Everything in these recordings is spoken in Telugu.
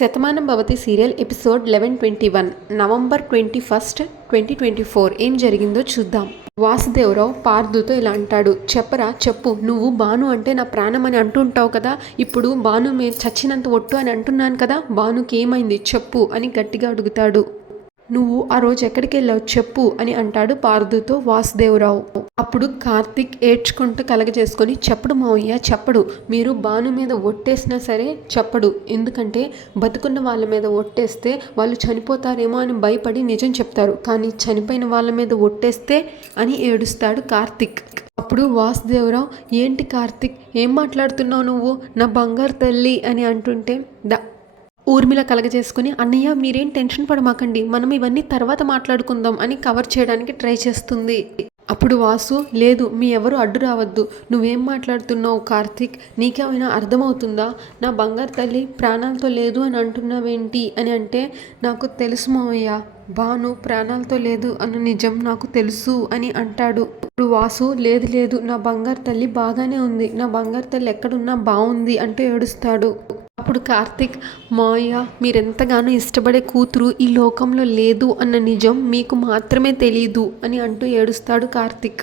Shatamanam Bhavati serial episode 1121 November 21, 2024 ఏం జరిగిందో చూద్దాం. వాసుదేవరావు పార్థుతో ఇలా అంటాడు. చెప్పు, నువ్వు భాను అంటే నా ప్రాణం అని అంటుంటావు కదా, ఇప్పుడు భాను చచ్చినంత ఒట్టు అని అంటున్నాను కదా, భానుకి ఏమైంది చెప్పు అని గట్టిగా అడుగుతాడు. నువ్వు ఆ రోజు ఎక్కడికి వెళ్ళావు చెప్పు అని అంటాడు పార్థుతో వాసుదేవరావు. అప్పుడు కార్తిక్ ఏడ్చుకుంటూ కలగజేసుకొని చెప్పడు మావయ్య చెప్పడు, మీరు భాను మీద ఒట్టేసినా సరే చెప్పడు, ఎందుకంటే బతుకున్న వాళ్ళ మీద ఒట్టేస్తే వాళ్ళు చనిపోతారేమో అని భయపడి నిజం చెప్తారు, కానీ చనిపోయిన వాళ్ళ మీద ఒట్టేస్తే అని ఏడుస్తాడు కార్తిక్. అప్పుడు వాసుదేవరావు ఏంటి కార్తిక్ ఏం మాట్లాడుతున్నావు నువ్వు, నా బంగారు తల్లి అని అంటుంటే ఊర్మిళ కలగజేసుకుని అన్నయ్య మీరేం టెన్షన్ పడమాకండి, మనం ఇవన్నీ తర్వాత మాట్లాడుకుందాం అని కవర్ చేయడానికి ట్రై చేస్తుంది. అప్పుడు వాసు లేదు, మీ ఎవరు అడ్డు రావద్దు, నువ్వేం మాట్లాడుతున్నావు కార్తిక్, నీకేమైనా అర్థమవుతుందా, నా బంగారు తల్లి ప్రాణాలతో లేదు అని అంటున్నావేంటి అని అంటే నాకు తెలుసు మావయ్య, భాను ప్రాణాలతో లేదు అన్న నిజం నాకు తెలుసు అని అంటాడు. ఇప్పుడు వాసు లేదు నా బంగారు తల్లి బాగానే ఉంది, నా బంగారు తల్లి ఎక్కడున్నా బాగుంది అంటూ ఏడుస్తాడు. అప్పుడు కార్తిక్ మావయ్య మీరెంతగానో ఇష్టపడే కూతురు ఈ లోకంలో లేదు అన్న నిజం మీకు మాత్రమే తెలీదు అని అంటూ ఏడుస్తాడు కార్తిక్.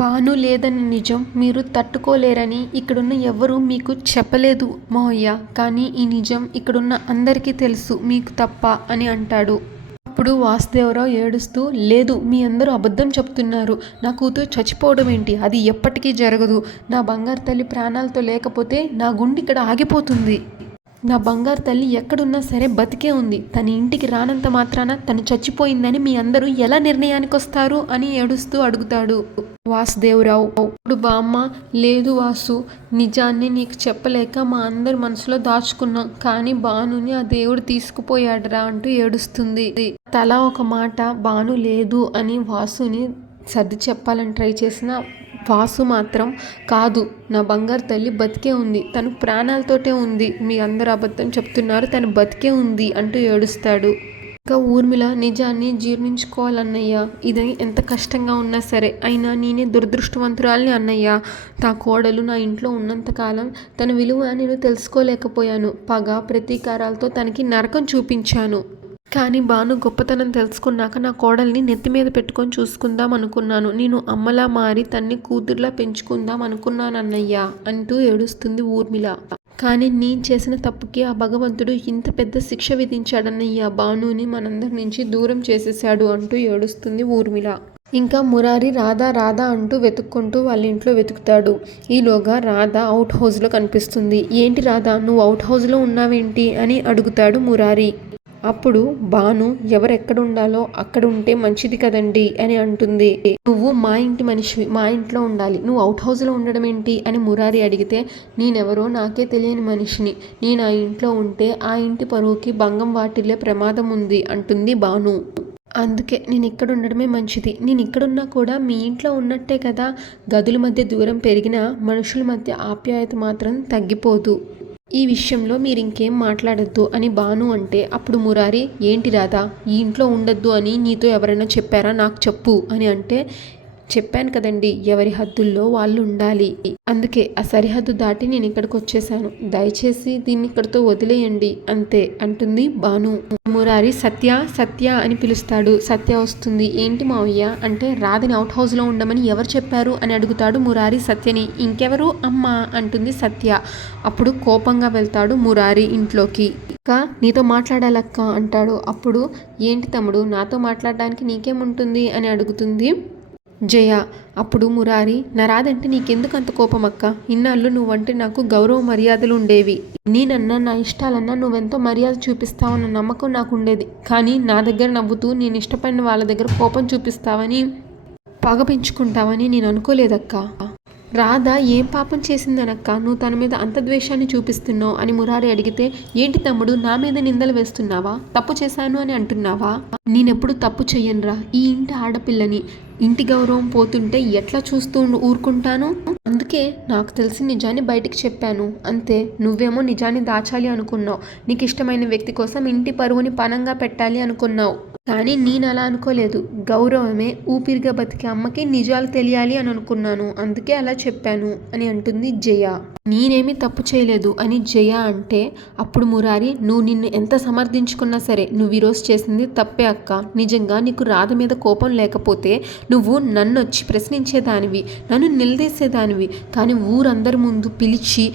భాను లేదన్న నిజం మీరు తట్టుకోలేరని ఇక్కడున్న ఎవరు మీకు చెప్పలేదు మావయ్య, కానీ ఈ నిజం ఇక్కడున్న అందరికీ తెలుసు మీకు తప్ప అని అంటాడు. అప్పుడు వాసుదేవరావు ఏడుస్తూ లేదు మీ అందరూ అబద్ధం చెప్తున్నారు, నా కూతురు చచ్చిపోవడం ఏంటి, అది ఎప్పటికీ జరగదు, నా బంగారు తల్లి ప్రాణాలతో లేకపోతే నా గుండె ఇక్కడ ఆగిపోతుంది, నా బంగారు తల్లి ఎక్కడున్నా సరే బతికే ఉంది, తన ఇంటికి రానంత మాత్రాన తను చచ్చిపోయిందని మీ అందరూ ఎలా నిర్ణయానికి వస్తారు అని ఏడుస్తూ అడుగుతాడు వాసుదేవరావు. ఇప్పుడు బామ్మ లేదు వాసు, నిజాన్ని నీకు చెప్పలేక మా అందరి మనసులో దాచుకున్నాం, కానీ భానుని ఆ దేవుడు తీసుకుపోయాడురా అంటూ ఏడుస్తుంది. తలా ఒక మాట భాను లేదు అని వాసుని సర్ది చెప్పాలని ట్రై చేసిన వాసు మాత్రం కాదు, నా బంగారు తల్లి బతికే ఉంది, తను ప్రాణాలతోటే ఉంది, మీ అందరు అబద్ధం చెప్తున్నారు, తను బతికే ఉంది అంటూ ఏడుస్తాడు. ఇంకా ఊర్మిళ నిజాన్ని జీర్ణించుకోవాలన్నయ్య, ఇది ఎంత కష్టంగా ఉన్నా సరే, అయినా నేనే దురదృష్టవంతురాల్ని అన్నయ్య, నా కోడలు నా ఇంట్లో ఉన్నంతకాలం తన విలువ నేను తెలుసుకోలేకపోయాను, పగ ప్రతీకారాలతో తనకి నరకం చూపించాను, కానీ భాను గొప్పతనం తెలుసుకున్నాక నా కోడల్ని నెత్తి మీద పెట్టుకొని చూసుకుందాం అనుకున్నాను, నేను అమ్మలా మారి తన్ని కూతుర్లా పెంచుకుందాం అనుకున్నాను అన్నయ్య అంటూ ఏడుస్తుంది ఊర్మిళ. కానీ నేను చేసిన తప్పుకి ఆ భగవంతుడు ఇంత పెద్ద శిక్ష విధించాడన్నయ్య, భానుని మనందరి నుంచి దూరం చేసేసాడు అంటూ ఏడుస్తుంది ఊర్మిళ. ఇంకా మురారి రాధా అంటూ వెతుక్కుంటూ వాళ్ళ ఇంట్లో వెతుకుతాడు. ఈలోగా రాధ అవుట్ హౌస్లో కనిపిస్తుంది. ఏంటి రాధా నువ్వు అవుట్ హౌస్లో ఉన్నావేంటి అని అడుగుతాడు మురారి. అప్పుడు భాను ఎవరెక్కడుండాలో అక్కడ ఉంటే మంచిది కదండి అని అంటుంది. నువ్వు మా ఇంటి మనిషివి, మా ఇంట్లో ఉండాలి, నువ్వు అవుట్ హౌస్లో ఉండడం ఏంటి అని మురారి అడిగితే నేనెవరో నాకే తెలియని మనిషిని, నేను ఆ ఇంట్లో ఉంటే ఆ ఇంటి పరువుకి భంగం వాటిల్లే ప్రమాదం ఉంది అంటుంది భాను. అందుకే నేను ఇక్కడ ఉండడమే మంచిది, నేను ఇక్కడున్నా కూడా మీ ఇంట్లో ఉన్నట్టే కదా, గదుల మధ్య దూరం పెరిగినా మనుషుల మధ్య ఆప్యాయత మాత్రం తగ్గిపోదు, ఈ విషయంలో మీరు ఇంకేం మాట్లాడద్దు అని భాను అంటే అప్పుడు మురారి ఏంటి రాధా ఈ ఇంట్లో ఉండద్దు అని నీతో ఎవరైనా చెప్పారా, నాకు చెప్పు అని అంటే చెప్పాను కదండి ఎవరి హద్దుల్లో వాళ్ళు ఉండాలి, అందుకే ఆ సరిహద్దు దాటి నేను ఇక్కడికి వచ్చేసాను, దయచేసి దీన్ని ఇక్కడితో వదిలేయండి అంతే అంటుంది భాను. మురారి సత్య అని పిలుస్తాడు. సత్య వస్తుంది. ఏంటి మావయ్య అంటే రాధని అవుట్ హౌస్లో ఉండమని ఎవరు చెప్పారు అని అడుగుతాడు మురారి సత్యని. ఇంకెవరు అమ్మ అంటుంది సత్య. అప్పుడు కోపంగా వెళ్తాడు మురారి ఇంట్లోకి. అక్క నీతో మాట్లాడాలక్క అంటాడు. అప్పుడు ఏంటి తమ్ముడు నాతో మాట్లాడడానికి నీకేముంటుంది అని అడుగుతుంది జయ. అప్పుడు మురారి నా రాదంటే నీకెందుకు అంత కోపం అక్క, ఇన్నాళ్ళు నువ్వంటే నాకు గౌరవ మర్యాదలు ఉండేవి, నేనన్నా నా ఇష్టాలన్నా నువ్వెంతో మర్యాద చూపిస్తావన్న నమ్మకం నాకు ఉండేది, కానీ నా దగ్గర నవ్వుతూ నేను ఇష్టపడిన వాళ్ళ దగ్గర కోపం చూపిస్తావని పగ పెంచుకుంటావని నేను అనుకోలేదక్క. రాధ ఏం పాపం చేసిందనక్క నువ్వు తన మీద అంత ద్వేషాన్ని చూపిస్తున్నావు అని మురారి అడిగితే ఏంటి తమ్ముడు నా మీద నిందలు వేస్తున్నావా, తప్పు చేశాను అని అంటున్నావా, నేనెప్పుడు తప్పు చెయ్యనురా, ఈ ఇంటి ఆడపిల్లని, ఇంటి గౌరవం పోతుంటే ఎట్లా చూస్తూ ఊరుకుంటాను, అందుకే నాకు తెలిసి నిజాన్ని బయటికి చెప్పాను అంతే, నువ్వేమో నిజాన్ని దాచాలి అనుకున్నావు, నీకు ఇష్టమైన వ్యక్తి కోసం ఇంటి పరువుని పణంగా పెట్టాలి అనుకున్నావు, కానీ నేను అలా అనుకోలేదు. గౌరవమే ఊపిరిగా బతికే అమ్మకి నిజాలు తెలియాలి అని అనుకున్నాను. అందుకే అలా చెప్పాను అని అంటుంది జయ. నేనేమీ తప్పు చేయలేదు అని జయ అంటే అప్పుడు మురారి, నువ్వు నిన్ను ఎంత సమర్థించుకున్నా సరే నువ్వు ఈరోజు చేసింది తప్పే అక్క. నిజంగా నీకు రాధ మీద కోపం లేకపోతే నువ్వు నన్ను వచ్చి ప్రశ్నించేదానివి, నన్ను నిలదీసేదానివి. కానీ ఊరందరి ముందు పిలిచి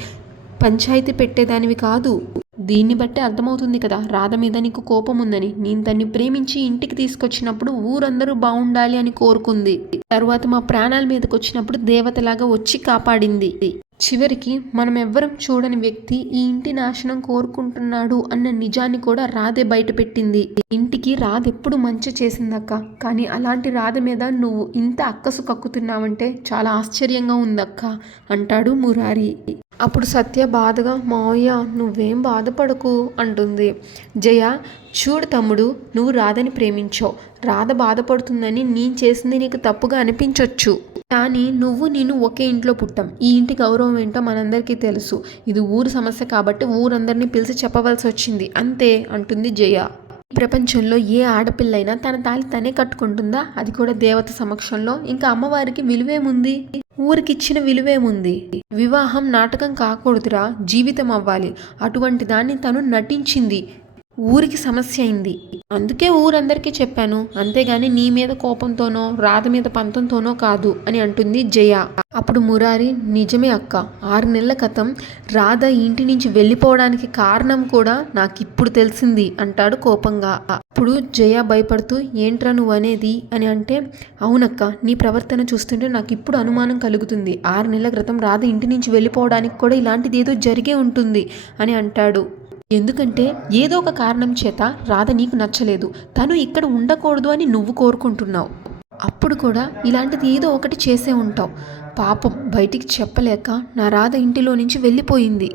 పంచాయతీ పెట్టేదానివి కాదు. దీన్ని బట్టి అర్థమవుతుంది కదా రాధ మీద నీకు కోపం ఉందని. నేను దాన్ని ప్రేమించి ఇంటికి తీసుకొచ్చినప్పుడు ఊరందరూ బాగుండాలి అని కోరుకుంది. తర్వాత మా ప్రాణాల మీదకి వచ్చినప్పుడు దేవతలాగా వచ్చి కాపాడింది. చివరికి మనం ఎవ్వరం చూడని వ్యక్తి ఈ ఇంటి నాశనం కోరుకుంటున్నాడు అన్న నిజాన్ని కూడా రాధే బయట పెట్టింది. ఇంటికి రాధ ఎప్పుడు మంచి చేసిందక్క, కానీ అలాంటి రాధ మీద నువ్వు ఇంత అక్కసు కక్కుతున్నావంటే చాలా ఆశ్చర్యంగా ఉందక్క అంటాడు మురారి. అప్పుడు సత్య బాధగా, మావయ్య నువ్వేం బాధపడకు అంటుంది. జయ, చూడు తమ్ముడు, నువ్వు రాధని ప్రేమించావు. రాధ బాధపడుతుందని నేను చేసింది నీకు తప్పుగా అనిపించవచ్చు, కానీ నువ్వు నేను ఒకే ఇంట్లో పుట్టాం. ఈ ఇంటి గౌరవం ఏంటో మనందరికీ తెలుసు. ఇది ఊరు సమస్య కాబట్టి ఊరందరినీ పిలిచి చెప్పవలసి వచ్చింది అంతే అంటుంది జయ. ఈ ప్రపంచంలో ఏ ఆడపిల్లైనా తన తాళి తనే కట్టుకుంటుందా, అది కూడా దేవత సమక్షంలో? ఇంకా అమ్మవారికి విలువేముంది, ఊరికిచ్చిన విలువేముంది? వివాహం నాటకం కాకూడదురా, జీవితం అవ్వాలి. అటువంటి దాన్ని తను నటించింది, ఊరికి సమస్య అయింది. అందుకే ఊరందరికీ చెప్పాను, అంతేగాని నీ మీద కోపంతోనో రాధ మీద పంతంతోనో కాదు అని అంటుంది జయ. అప్పుడు మురారి, నిజమే అక్క, 6 నెలల క్రితం రాధ ఇంటి నుంచి వెళ్ళిపోవడానికి కారణం కూడా నాకు ఇప్పుడు తెలిసింది అంటాడు కోపంగా. అప్పుడు జయ భయపడుతూ, ఏంట్రా నువ్వు అనేది అని అంటే, అవునక్క, నీ ప్రవర్తన చూస్తుంటే నాకు ఇప్పుడు అనుమానం కలుగుతుంది. 6 నెలల క్రితం రాధ ఇంటి నుంచి వెళ్ళిపోవడానికి కూడా ఇలాంటిది ఏదో జరిగే ఉంటుంది అని అంటాడు. ఎందుకంటే ఏదో ఒక కారణం చేత రాధ నీకు నచ్చలేదు, తను ఇక్కడ ఉండకూడదు అని నువ్వు కోరుకుంటున్నావు. అప్పుడు కూడా ఇలాంటిది ఏదో ఒకటి చేసే ఉంటావు. పాపం బయటికి చెప్పలేక నా రాధ ఇంటిలో నుంచి వెళ్ళిపోయింది,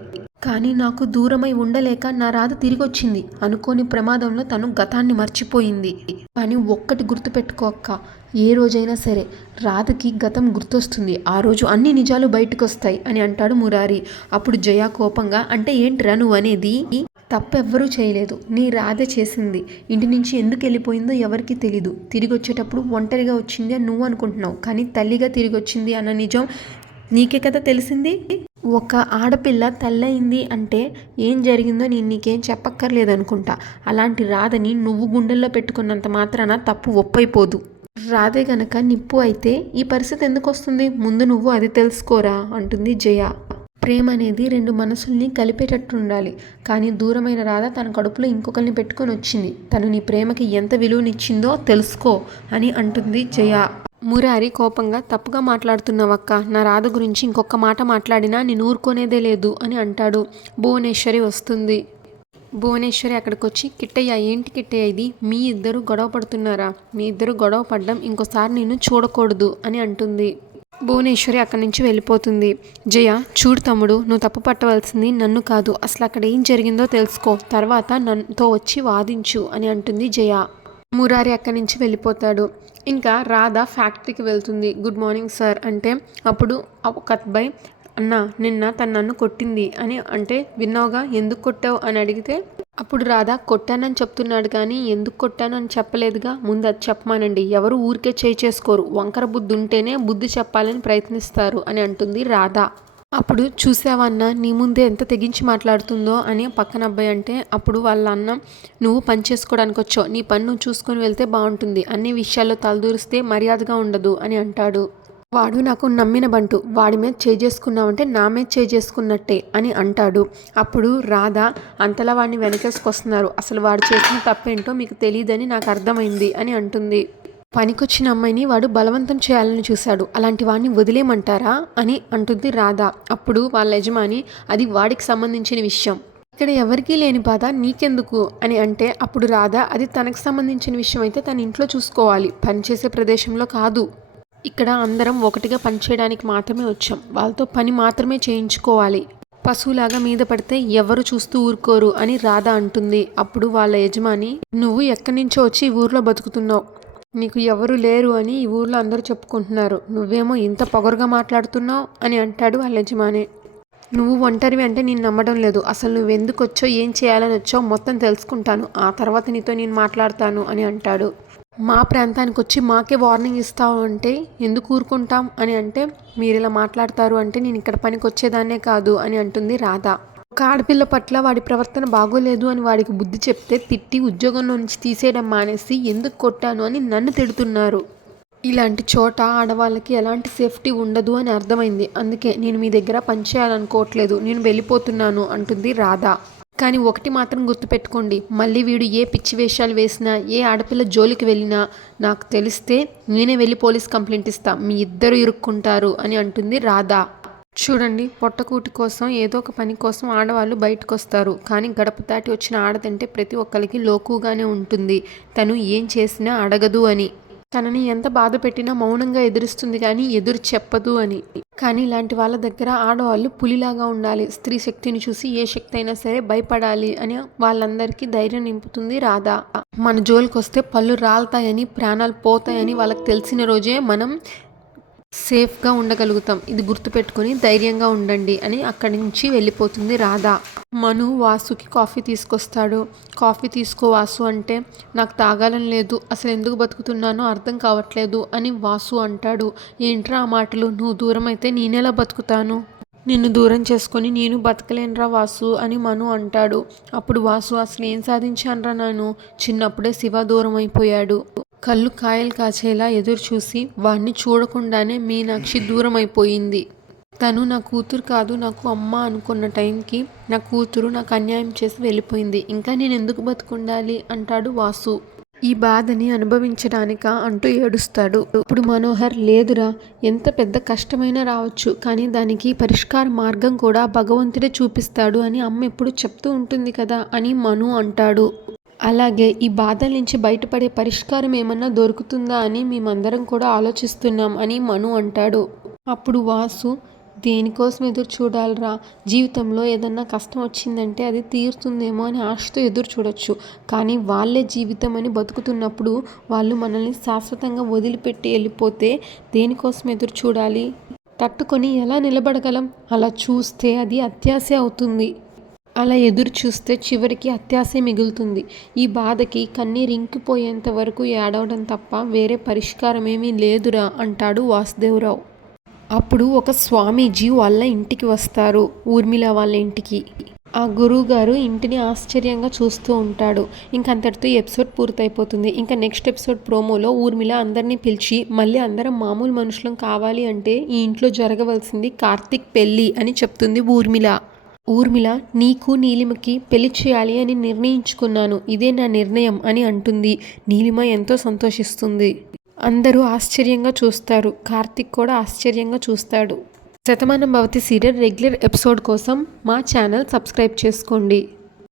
కానీ నాకు దూరమై ఉండలేక నా రాధ తిరిగి వచ్చింది. అనుకోని ప్రమాదంలో తను గతాన్ని మర్చిపోయింది. కానీ ఒక్కటి గుర్తుపెట్టుకో అక్క, ఏ రోజైనా సరే రాధకి గతం గుర్తొస్తుంది, ఆ రోజు అన్ని నిజాలు బయటకు వస్తాయి అని అంటాడు మురారి. అప్పుడు జయ కోపంగా, అంటే ఏంట్రా నువ్వు అనేది? తప్పెవ్వరూ చేయలేదు, నీ రాధ చేసింది. ఇంటి నుంచి ఎందుకు వెళ్ళిపోయిందో ఎవరికి తెలీదు. తిరిగి వచ్చేటప్పుడు ఒంటరిగా వచ్చింది అని నువ్వు అనుకుంటున్నావు, కానీ తల్లిగా తిరిగి వచ్చింది అన్న నిజం నీకే కదా తెలిసింది. ఒక ఆడపిల్ల తల్లయింది అంటే ఏం జరిగిందో నేను నీకేం చెప్పక్కర్లేదు అనుకుంటా. అలాంటి రాధని నువ్వు గుండెల్లో పెట్టుకున్నంత మాత్రాన తప్పు ఒప్పైపోదు. రాధే గనక నిప్పు అయితే ఈ పరిస్థితి ఎందుకు వస్తుంది, ముందు నువ్వు అది తెలుసుకోరా అంటుంది జయ. ప్రేమ అనేది 2 మనసుల్ని కలిపేటట్టు ఉండాలి, కానీ దూరమైన రాధ తన కడుపులో ఇంకొకరిని పెట్టుకొని వచ్చింది. తను నీ ప్రేమకి ఎంత విలువనిచ్చిందో తెలుసుకో అని అంటుంది జయ. మురారి కోపంగా, తప్పుగా మాట్లాడుతున్నావక్క, నా రాధ గురించి ఇంకొక మాట మాట్లాడినా నేను ఊరుకోనేదే లేదు అని అంటాడు. భువనేశ్వరి వస్తుంది. భువనేశ్వరి అక్కడికి వచ్చి, కిట్టయ్య, ఏంటి కిట్టయ్య ఇది, మీ ఇద్దరు గొడవ పడుతున్నారా? మీ ఇద్దరు గొడవ పడ్డం ఇంకోసారి నేను చూడకూడదు అని అంటుంది. భువనేశ్వరి అక్కడి నుంచి వెళ్ళిపోతుంది. జయ, చూడు తమ్ముడు, నువ్వు తప్పు పట్టవలసింది నన్ను కాదు, అసలు అక్కడ ఏం జరిగిందో తెలుసుకో, తర్వాత నన్నుతో వచ్చి వాదించు అని అంటుంది జయ. మురారి అక్కడి నుంచి వెళ్ళిపోతాడు. ఇంకా రాధ ఫ్యాక్టరీకి వెళ్తుంది. గుడ్ మార్నింగ్ సార్ అంటే, అప్పుడు ఒక అబ్బాయి, అన్న నిన్న తను నన్ను కొట్టింది అని అంటే, విన్నావుగా, ఎందుకు కొట్టావు అని అడిగితే, అప్పుడు రాధా, కొట్టానని చెప్తున్నాడు కానీ ఎందుకు కొట్టాను అని చెప్పలేదుగా, ముందు అది చెప్పమానండి. ఎవరు ఊరికే చేసుకోరు, వంకర బుద్ధి ఉంటేనే బుద్ధి చెప్పాలని ప్రయత్నిస్తారు అని అంటుంది రాధా. అప్పుడు చూసావన్న నీ ముందే ఎంత తెగించి మాట్లాడుతుందో అని పక్కన అబ్బాయి అంటే, అప్పుడు వాళ్ళ అన్న, నువ్వు పని చేసుకోవడానికి వచ్చావు, నీ పని నువ్వు చూసుకొని వెళ్తే బాగుంటుంది, అన్ని విషయాల్లో తలదూరిస్తే మర్యాదగా ఉండదు అని అంటాడు. వాడు నాకు నమ్మిన బంటు, వాడి మీద చేసుకున్నావంటే నా మీద చేసుకున్నట్టే అని అంటాడు. అప్పుడు రాధ, అంతలా వాడిని వెనకేసుకొస్తున్నారు, అసలు వాడు చేసిన తప్పేంటో మీకు తెలియదని నాకు అర్థమైంది అని అంటుంది. పనికొచ్చిన అమ్మాయిని వాడు బలవంతం చేయాలని చూశాడు, అలాంటి వాడిని వదిలేయమంటారా అని అంటుంది రాధ. అప్పుడు వాళ్ళ యజమాని, అది వాడికి సంబంధించిన విషయం, ఇక్కడ ఎవరికీ లేని బాధ నీకెందుకు అని అంటే, అప్పుడు రాధ, అది తనకు సంబంధించిన విషయం అయితే తన ఇంట్లో చూసుకోవాలి, పనిచేసే ప్రదేశంలో కాదు. ఇక్కడ అందరం ఒకటిగా పనిచేయడానికి మాత్రమే వచ్చాం, వాళ్ళతో పని మాత్రమే చేయించుకోవాలి, పశువులాగా మీద పడితే ఎవరు చూస్తూ ఊరుకోరు అని రాధ అంటుంది. అప్పుడు వాళ్ళ యజమాని, నువ్వు ఎక్కడి నుంచో వచ్చి ఈ ఊర్లో బతుకుతున్నావు, నీకు ఎవరు లేరు అని ఈ ఊర్లో అందరూ చెప్పుకుంటున్నారు, నువ్వేమో ఇంత పొగరుగా మాట్లాడుతున్నావు అని అంటాడు వాళ్ళ యజమాని. నువ్వు ఒంటరివి అంటే నేను నమ్మడం లేదు. అసలు నువ్వెందుకు వచ్చో ఏం చేయాలని వచ్చో మొత్తం తెలుసుకుంటాను. ఆ తర్వాత నీతో నేను మాట్లాడతాను అని అంటాడు. మా ప్రాంతానికి వచ్చి మాకే వార్నింగ్ ఇస్తావు అంటే ఎందుకు ఊరుకుంటాం అని అంటే మీరు ఇలా మాట్లాడతారు అంటే నేను ఇక్కడ పనికి వచ్చేదాన్నే కాదు అని అంటుంది రాధ. ఒక ఆడపిల్ల పట్ల వాడి ప్రవర్తన బాగోలేదు అని వాడికి బుద్ధి చెప్తే తిట్టి ఉద్యోగంలో నుంచి తీసేయడం మానేసి ఎందుకు కొట్టాను అని నన్ను తిడుతున్నారు. ఇలాంటి చోట ఆడవాళ్ళకి ఎలాంటి సేఫ్టీ ఉండదు అని అర్థమైంది. అందుకే నేను మీ దగ్గర పనిచేయాలనుకోవట్లేదు, నేను వెళ్ళిపోతున్నాను అంటుంది రాధ. కానీ ఒకటి మాత్రం గుర్తుపెట్టుకోండి, మళ్ళీ వీడు ఏ పిచ్చి వేషాలు వేసినా ఏ ఆడపిల్ల జోలికి వెళ్ళినా నాకు తెలిస్తే నేనే వెళ్ళి పోలీస్ కంప్లైంట్ ఇస్తా, మీ ఇద్దరు ఇరుక్కుంటారు అని అంటుంది రాధ. చూడండి, పొట్టకూటి కోసం ఏదో ఒక పని కోసం ఆడవాళ్ళు బయటకు వస్తారు. కానీ గడప దాటి వచ్చిన ఆడదంటే ప్రతి ఒక్కరికి లోకుగానే ఉంటుంది. తను ఏం చేసినా అడగదు అని. తనని ఎంత బాధ పెట్టినా మౌనంగా ఎదురుస్తుంది కానీ ఎదురు చెప్పదు అని. కానీ ఇలాంటి వాళ్ళ దగ్గర ఆడవాళ్ళు పులిలాగా ఉండాలి. స్త్రీ శక్తిని చూసి ఏ శక్తి అయినా సరే భయపడాలి అని వాళ్ళందరికీ ధైర్యం నింపుతుంది రాధ. మన జోలికి వస్తే పళ్ళు రాలుతాయని, ప్రాణాలు పోతాయని వాళ్ళకి తెలిసిన రోజే మనం సేఫ్గా ఉండగలుగుతాం. ఇది గుర్తుపెట్టుకొని ధైర్యంగా ఉండండి అని అక్కడి నుంచి వెళ్ళిపోతుంది రాధ. మను వాసుకి కాఫీ తీసుకొస్తాడు. కాఫీ తీసుకో వాసు అంటే నాకు తాగాలని లేదు, అసలు ఎందుకు బతుకుతున్నానో అర్థం కావట్లేదు అని వాసు అంటాడు. ఏంట్రా ఆ మాటలు, నువ్వు దూరం అయితే నేనెలా బతుకుతాను, నిన్ను దూరం చేసుకొని నేను బతకలేనురా వాసు అని మను అంటాడు. అప్పుడు వాసు అసలు ఏం సాధించానురా, నేను చిన్నప్పుడే శివ దూరం అయిపోయాడు. కళ్ళు కాయలు కాచేలా ఎదురు చూసి వాడిని చూడకుండానే మీనాక్షి దూరం అయిపోయింది. తను నా కూతురు కాదు, నాకు అమ్మ అనుకున్న టైంకి నా కూతురు నాకు అన్యాయం చేసి వెళ్ళిపోయింది. ఇంకా నేను ఎందుకు బతుకుండాలి అంటాడు వాసు. ఈ బాధని అనుభవించడానికా అంటూ ఏడుస్తాడు. ఇప్పుడు మనోహర్ లేదురా, ఎంత పెద్ద కష్టమైనా రావచ్చు, కానీ దానికి పరిష్కార మార్గం కూడా భగవంతుడే చూపిస్తాడు అని అమ్మ ఎప్పుడు చెప్తూ ఉంటుంది కదా అని మను అంటాడు. అలాగే ఈ బాధల నుంచి బయటపడే పరిష్కారం ఏమన్నా దొరుకుతుందా అని మేమందరం కూడా ఆలోచిస్తున్నాం అని మను అంటాడు. అప్పుడు వాసు, దేనికోసం ఎదురు చూడాలరా, జీవితంలో ఏదన్నా కష్టం వచ్చిందంటే అది తీరుతుందేమో అని ఆశతో ఎదురు చూడొచ్చు. కానీ వాళ్ళే జీవితం అని బతుకుతున్నప్పుడు వాళ్ళు మనల్ని శాశ్వతంగా వదిలిపెట్టి వెళ్ళిపోతే దేనికోసం ఎదురు చూడాలి, తట్టుకొని ఎలా నిలబడగలం? అలా చూస్తే అది అత్యాశ అవుతుంది. అలా ఎదురు చూస్తే చివరికి అత్యాశే మిగులుతుంది. ఈ బాధకి కన్నీరు ఇంకిపోయేంత వరకు ఏడవడం తప్ప వేరే పరిష్కారం ఏమీ లేదురా అంటాడు వాసుదేవరావు. అప్పుడు ఒక స్వామీజీ వాళ్ళ ఇంటికి వస్తారు, ఊర్మిళ వాళ్ళ ఇంటికి. ఆ గురువు గారు ఇంటిని ఆశ్చర్యంగా చూస్తూ ఉంటాడు. ఇంకంతటితో ఈ ఎపిసోడ్ పూర్తయిపోతుంది. ఇంకా నెక్స్ట్ ఎపిసోడ్ ప్రోమోలో ఊర్మిళ అందరినీ పిలిచి మళ్ళీ అందరం మామూలు మనుషులం కావాలి అంటే ఈ ఇంట్లో జరగవలసింది కార్తిక్ పెళ్ళి అని చెప్తుంది ఊర్మిళ. ఊర్మిళ, నీకు నీలిమకి పెళ్లి చేయాలి అని నిర్ణయించుకున్నాను, ఇదే నా నిర్ణయం అని అంటుంది. నీలిమ ఎంతో సంతోషిస్తుంది. అందరూ ఆశ్చర్యంగా చూస్తారు. కార్తిక్ కూడా ఆశ్చర్యంగా చూస్తాడు. Shatamanam Bhavati serial regular episode కోసం మా ఛానల్ సబ్స్క్రైబ్ చేసుకోండి.